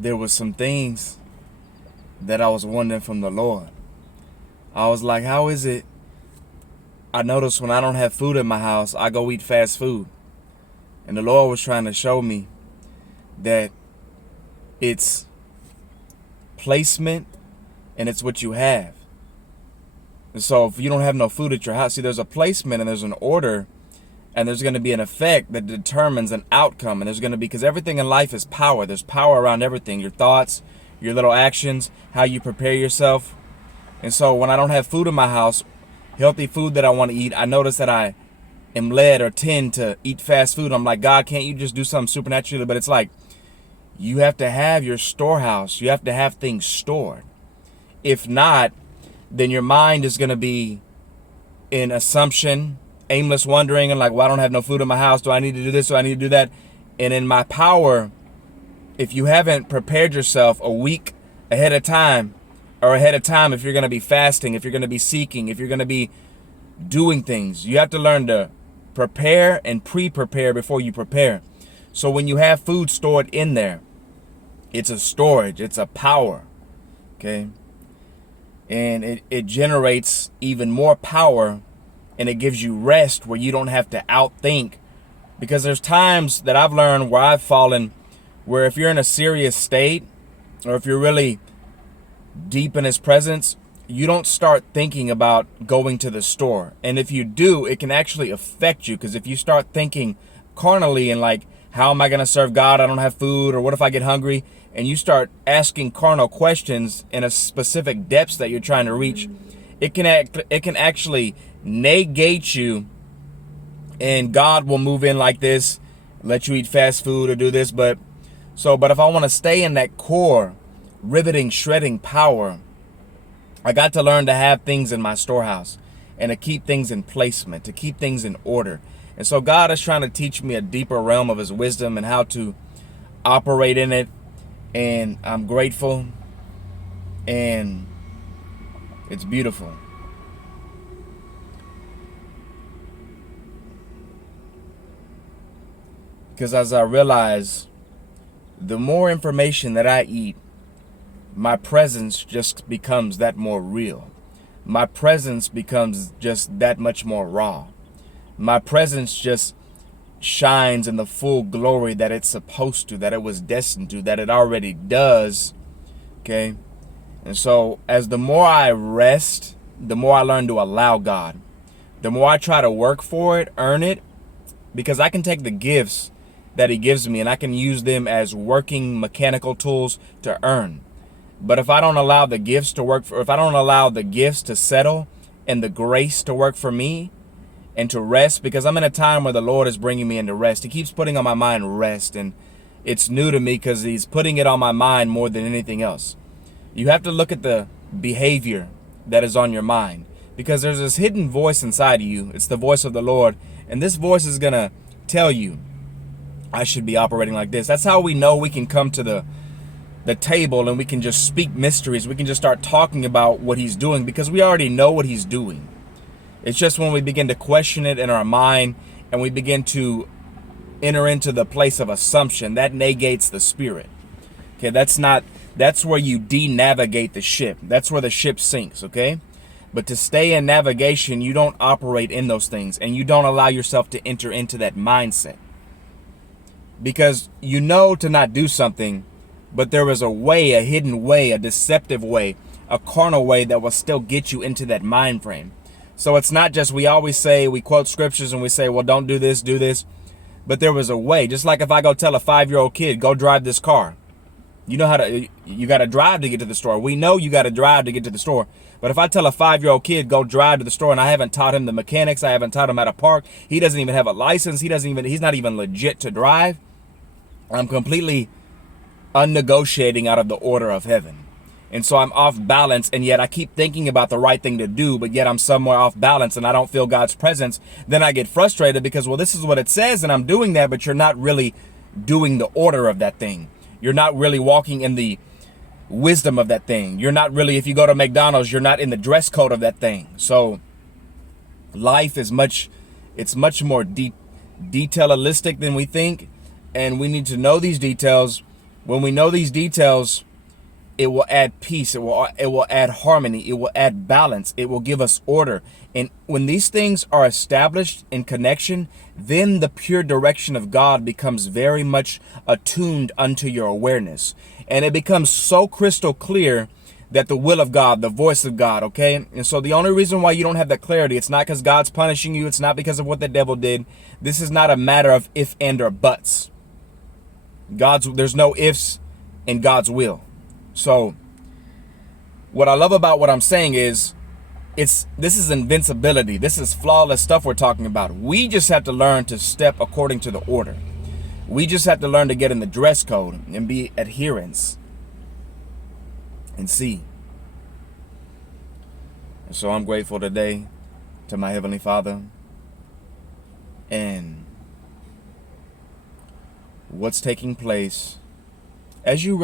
there was some things that I was wondering from the Lord. I was like, how is it? I notice when I don't have food in my house, I go eat fast food. And the Lord was trying to show me that it's placement and it's what you have. And so if you don't have no food at your house, see, there's a placement and there's an order, and there's going to be an effect that determines an outcome. And there's going to be, because everything in life is power. There's power around everything, your thoughts, your little actions, how you prepare yourself. And so when I don't have food in my house, healthy food that I want to eat, I notice that I am led or tend to eat fast food. I'm like, God, can't you just do something supernaturally? But it's like, you have to have your storehouse. You have to have things stored. If not, then your mind is going to be in assumption, aimless wondering, and like, well, I don't have no food in my house. Do I need to do this? Do I need to do that? And in my power, if you haven't prepared yourself a week ahead of time, or ahead of time, if you're going to be fasting, if you're going to be seeking, if you're going to be doing things, you have to learn to prepare and pre-prepare before you prepare. So when you have food stored in there, it's a storage, it's a power, okay? And it generates even more power, and it gives you rest where you don't have to outthink. Because there's times that I've learned where I've fallen, where if you're in a serious state, or if you're really deep in his presence, you don't start thinking about going to the store. And if you do, it can actually affect you, because if you start thinking carnally and like, how am I going to serve God? I don't have food. Or what if I get hungry? And you start asking carnal questions in a specific depths that you're trying to reach, it can actually negate you, and God will move in like this, let you eat fast food or do this. But if I want to stay in that core, riveting, shredding power, I got to learn to have things in my storehouse and to keep things in placement, to keep things in order. And so God is trying to teach me a deeper realm of his wisdom and how to operate in it. And I'm grateful, and it's beautiful. Because as I realize, the more information that I eat, my presence just becomes that more real. My presence becomes just that much more raw. My presence just shines in the full glory that it's supposed to, that it was destined to, that it already does. Okay. And so as the more I rest, the more I learn to allow God. The more I try to work for it, earn it, because I can take the gifts that he gives me and I can use them as working mechanical tools to earn. But if I don't allow the gifts to work for, if I don't allow the gifts to settle and the grace to work for me, and to rest, because I'm in a time where the Lord is bringing me into rest. He keeps putting on my mind rest, and it's new to me because he's putting it on my mind more than anything else. You have to look at the behavior that is on your mind, because there's this hidden voice inside of you. It's the voice of the Lord, and this voice is going to tell you, I should be operating like this. That's how we know we can come to the table and we can just speak mysteries. We can just start talking about what he's doing, because we already know what he's doing. It's just when we begin to question it in our mind and we begin to enter into the place of assumption, that negates the spirit. Okay, that's where you de-navigate the ship. That's where the ship sinks, okay? But to stay in navigation, you don't operate in those things, and you don't allow yourself to enter into that mindset. Because you know to not do something, but there is a way, a hidden way, a deceptive way, a carnal way that will still get you into that mind frame. So it's not just, we always say, we quote scriptures and we say, well, don't do this, do this. But there was a way. Just like if I go tell a 5-year-old kid, go drive this car. You know you got to drive to get to the store. We know you got to drive to get to the store. But if I tell a 5-year-old kid, go drive to the store, and I haven't taught him the mechanics, I haven't taught him how to park, he doesn't even have a license, he's not even legit to drive, I'm completely unnegotiating out of the order of heaven. And so I'm off balance, and yet I keep thinking about the right thing to do, but yet I'm somewhere off balance and I don't feel God's presence. Then I get frustrated because, well, this is what it says and I'm doing that, but you're not really doing the order of that thing. You're not really walking in the wisdom of that thing. You're not really, if you go to McDonald's, you're not in the dress code of that thing. So life is much more detailistic than we think, and we need to know these details When we know these details, it will add peace. It will add harmony. It will add balance. It will give us order. And when these things are established in connection, then the pure direction of God becomes very much attuned unto your awareness. And it becomes so crystal clear that the will of God, the voice of God, okay? And so the only reason why you don't have that clarity, it's not because God's punishing you. It's not because of what the devil did. This is not a matter of if, and, or buts. There's no ifs in God's will. So what I love about what I'm saying is this is invincibility. This is flawless stuff we're talking about. We just have to learn to step according to the order. We just have to learn to get in the dress code and be adherents and see. And so I'm grateful today to my Heavenly Father and what's taking place as you